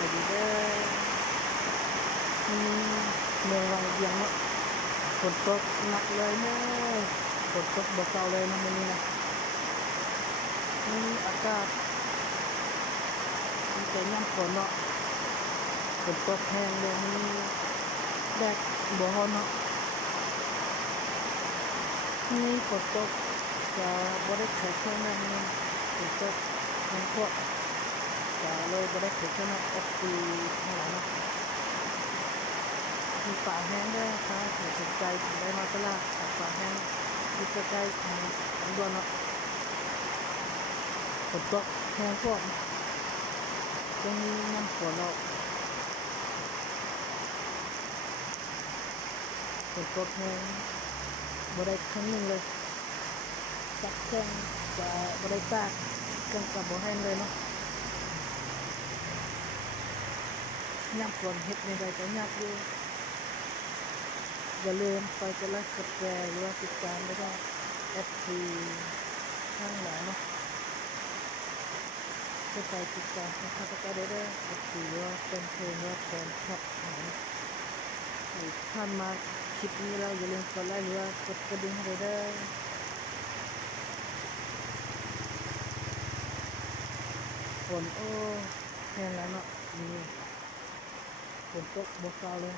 ไปดีเด้อมีเมืองวังเวียงเนาะฝนตกหนักเลยเนาะฝนตกบ่เก่าเลยนะมื้อนี้นะมีอากาศมีแต่ยามฝนเนาะฝนตกแห้งเลยมีแดดบ่ร้อนเนาะมีฝนตกก็บ่ได้แข็งเท่านั้นฝนตกแห้งพวกก็เลยบ่ได้แข็งเท่านั้นออกปีทั้งหลายเนาะมีป่าแห้งด้วยค่ะใครสนใจได้มาตลาดป่าแห้งที่ใกล้ๆทางด่วนเนาะฝนตกแห้งพวกตรงนี้น้ำฝนเราฝนตกแห้งบ่ได้ครั้งหนึ่งเลยจักเครื่องจะบ่ได้ตากเครื่องกับบ่แห้งเลยเนาะน้ำฝนเฮ็ดในใดก็ยากอยู่อย่าลืมไปกดไลค์กดแชร์หรือว่าติดตามแล้วก็FPข้างหลังเนาะจะไปติดตามนะครับแล้วก็ได้FPหรือว่าเป็นเพลงหรือว่าเป็นช็อปให้ท่านมาคลิปนี้แล้วอย่าลืมกดไลค์หรือว่ากดกระดิ่งให้ได้ฝนโอ้แห้งแล้วเนาะนี่ฝนตกบ่เศร้าเลย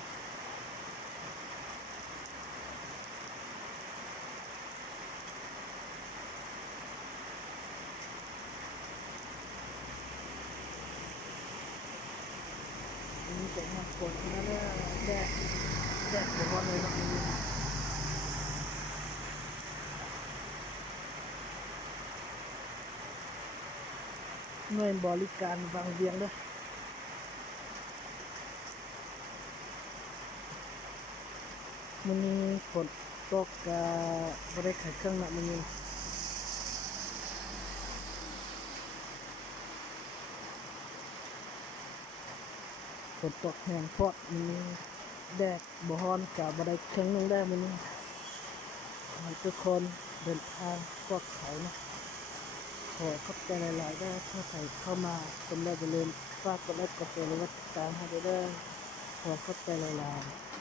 มีแต่น้ำฝนนั่นแหละแดดบ่ร้อนเลยเนาะหน่วยบริการบางเวียงเด้อมื้อนี้ฝนตกก็บ่ได้ขายเครื่องเนาะมื้อนี้ฝนตกแห้งพอดมื้อนี้แดดบ่ร้อนก็บ่ได้เครื่องนึงได้มื้อนี้ให้ทุกคนเดินทางปลอดภัยนะขอขอบใจหลายๆได้ถ้าใครเข้ามาเป็นแล้วอย่าลืมฝากกดไลค์กดแชร์หรือว่าติดตามให้ด้วยเด้อขอขอบใจหลายๆ